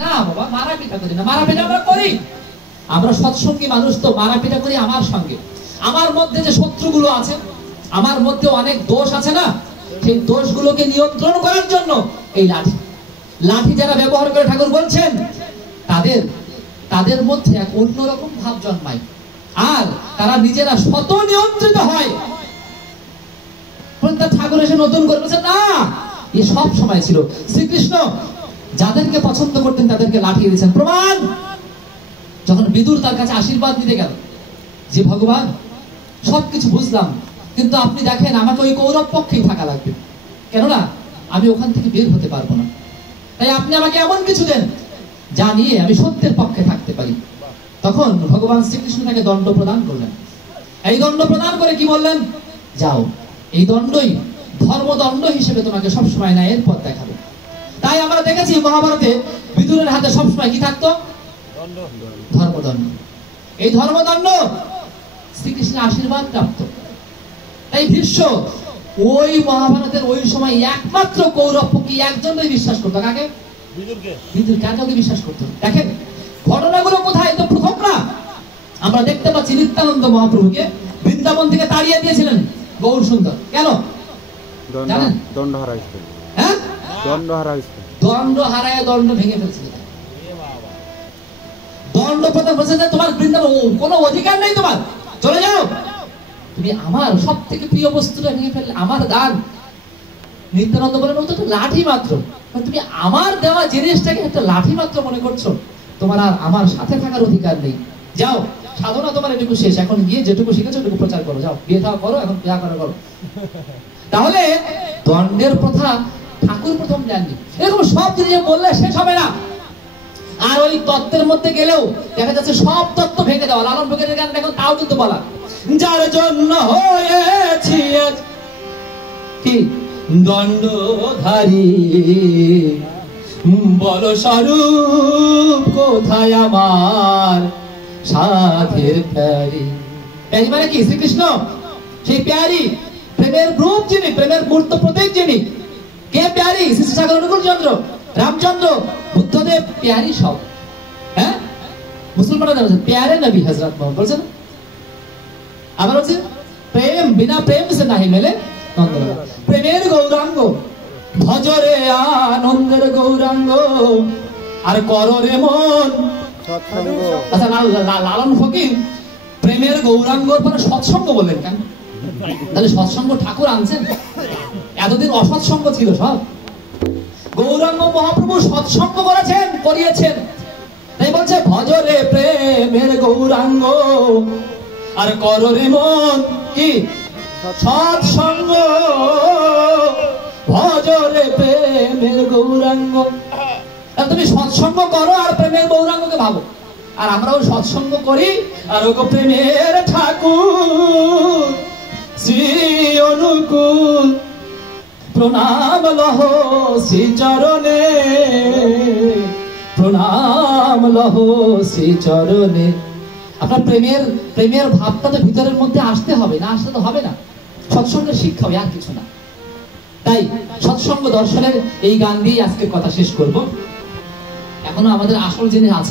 না বাবা, মারা পিটা করি না। মারা পিটা আমরা করি, আমরা সৎসঙ্গী মানুষ তো মারা পিটা করি আমার সঙ্গে। আমার মধ্যে যে শত্রুগুলো আছে, আমার মধ্যে অনেক দোষ আছে না, সেই দোষগুলোকে নিয়ন্ত্রণ করার জন্য এই লাঠি লাঠি যারা ব্যবহার করে ঠাকুর বলছেন তাদের মধ্যে এক অন্যরকম ভাব জন্মায়, আর তারা নিজেরা শত নিয়ন্ত্রিত হয়। ঠাকুর এসে নতুন করে বলছেন না, এ সব সময় ছিল। শ্রীকৃষ্ণ যাদেরকে পছন্দ করতেন তাদেরকে লাঠি দিয়েছেন। প্রমাণ, যখন বিদুর তার কাছে আশীর্বাদ দিতে গেল যে ভগবান সবকিছু বুঝলাম, কিন্তু আপনি দেখেন আমাকে ওই কৌরব পক্ষেই থাকা লাগবে, কেননা আমি ওখান থেকে বের হতে পারবো না, তাই আপনি আমাকে এমন কিছু দেন যা নিয়ে আমি সত্যের পক্ষে থাকতে পারি। তখন ভগবান শ্রীকৃষ্ণ তাকে দণ্ড প্রদান করলেন। এই দণ্ড প্রদান করে কি বললেন, যাও, এই দণ্ডই ধর্মদণ্ড হিসেবে তোমাকে সবসময় ন্যায়ের পথ দেখাবে। তাই আমরা দেখেছি মহাভারতে বিদুরের হাতে সবসময় কি থাকতো, ধর্মদণ্ড। এই ধর্মদণ্ড শ্রীকৃষ্ণের আশীর্বাদ প্রাপ্ত। তাই ভীষ্ম ওই মহাভারতের ওই সময় একমাত্র কৌরব পক্ষে একজনই বিশ্বাস করতো, কাকে? বিদুর। কাকে বিশ্বাস করতো? দেখেন ঘটনাগুলো কোথায়, তো প্রথম না আমরা দেখতে পাচ্ছি নিত্যানন্দ মহাপ্রভুকে বৃন্দাবন থেকে তাড়িয়ে দিয়েছিলেন গৌর সুন্দর। কেন জানেন? দণ্ড হারাইছে। হ্যাঁ, দণ্ড হারায় দণ্ড ভেঙে ফেলছিল। দণ্ড প্রদান বলছে যে তোমার বৃন্দাবন কোনো অধিকার নেই, তোমার চলে যাও, তুমি আমার সব থেকে প্রিয় বস্তুটা ভেঙে ফেললে, আমার দান। নিত্যানন্দ বলেন, ও তো একটা লাঠি মাত্র, তুমি আমার দেওয়া জিনিসটাকে একটা লাঠি মাত্র মনে করছো, তোমার আর আমার সাথে থাকার অধিকার নেই। যাও, সাধনা তোমার এটুকু শেষ, এখন গিয়ে যেটুকু শিখেছো ওটুকু প্রচার করো, যাও বিয়ে থাকা করো, এখন বিয়ে করা করো। তাহলে দণ্ডের প্রথা ঠাকুর প্রথম জাননি। এরকম সব জিনিস বললে শেষ হবে না। আর ওই তত্ত্বের মধ্যে গেলেও দেখা যাচ্ছে সব তত্ত্ব ভেঙে দেওয়া। লালন ফকিরের গান দেখো, তাও কিন্তু বলা, যার জন্য হয়েছি কি দণ্ডধারী, বল স্বরূপ কোথায় আমার সাধের প্যারি। প্যারি মানে কি? শ্রীকৃষ্ণ, সেই প্যারি, প্রেমের রূপ যিনি, প্রেমের মূর্ত প্রতীক যিনি। কে প্যারি? শ্রী সাগর অনুকূল চন্দ্র, রামচন্দ্র, বুদ্ধদেব প্যারি সব। হ্যাঁ, মুসলমানরা জানেন প্যারে নবী হযরত মুহাম্মদ বলছেন। আবার হচ্ছে প্রেম বিনা প্রেম সে নাহি মেলে নন্দলাল। প্রেমের গৌরাঙ্গ ভজরে আনন্দের গৌরাঙ্গ, আর কররে মন সৎসঙ্গ। আচ্ছা, লালন ফকির প্রেমের গৌরাঙ্গ পরে সৎসঙ্গ বললেন কেন? তাহলে সৎসঙ্গ ঠাকুর আনছেন? এতদিন অসৎসঙ্গ ছিল সব। গৌরাঙ্গ মহাপ্রভু সৎসঙ্গ করিয়েছেন, তাই বলছে ভজরে প্রেমের গৌরাঙ্গ, আর কররে মন কি সৎসঙ্গ। ভজরে প্রেমের গৌরাঙ্গ, তুমি সৎসঙ্গ করো আর প্রেমের গৌরাঙ্গকে ভাবো। আর আমরাও সৎসঙ্গ করি, আর ওগো প্রেমের ঠাকুর শ্রী অনুকূল প্রণাম লহ শ্রী চরণে, প্রণাম লহ শ্রী চরণে। আপনার প্রেমের ভাবটা তো ভিতরের মধ্যে আসতে হবে, না আসলে তো হবে না। সৎসঙ্গের শিক্ষা হবে, আর কিছু না। তাই সৎসঙ্গ দর্শনের এই গান দিয়ে আজকে কথা শেষ করব। এখনো আমাদের আসল জিনিস আছে।